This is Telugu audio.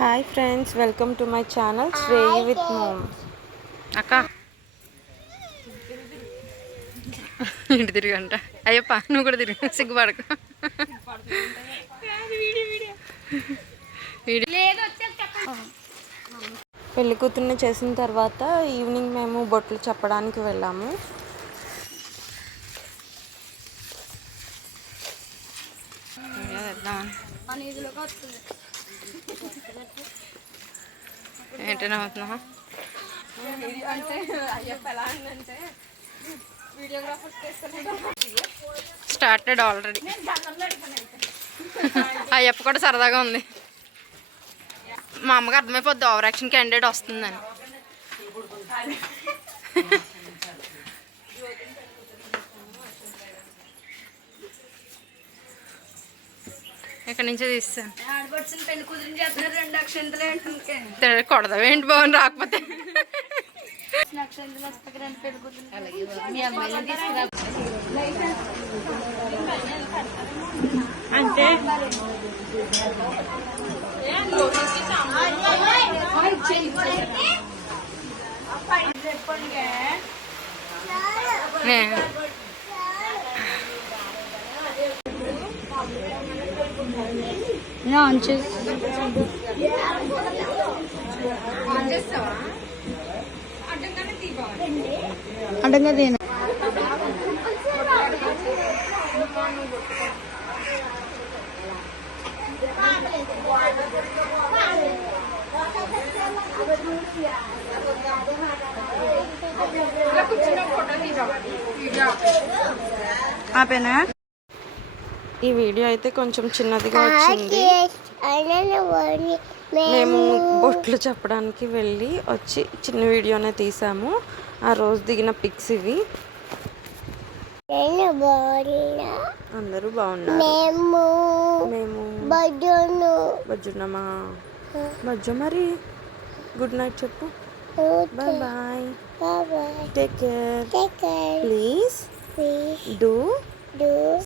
Hi friends, welcome to my channel Shreyi with mom. అక్క ఇంటి తిరిగంట. అయ్యప్ప నువ్వు కూడా తిరిగి సిగ్గుపడకు. పెళ్లి కూతుర్ని చేసిన తర్వాత ఈవినింగ్ మేము బొట్లు చెప్పడానికి వెళ్ళాము. ఏంటనే అవుతున్నావా? Started already. అయ్యప్ప కూడా సరదాగా ఉంది. మా అమ్మకి అర్థమైపోద్ది ఓవర్ యాక్షన్ క్యాండిడేట్ వస్తుందని. ఇక్కడ నుంచే తీస్తాను. కొడదావేంటి బాగుంది రాకపోతే. అంటే అడ్డంగా తిన ఆపేనా. ఈ వీడియో అయితే కొంచెం చిన్నదిగా వచ్చింది. మేము బొట్లు చెప్పడానికి వచ్చి చిన్న వీడియోనే తీసాము. ఆ రోజు దిగిన పిక్స్ ఇవి. అందరూ బాగున్నారు. మేము బజ్జున్నామా? బజ్జు మరి. గుడ్ నైట్ చెప్పు. Bye bye. Take care. Please do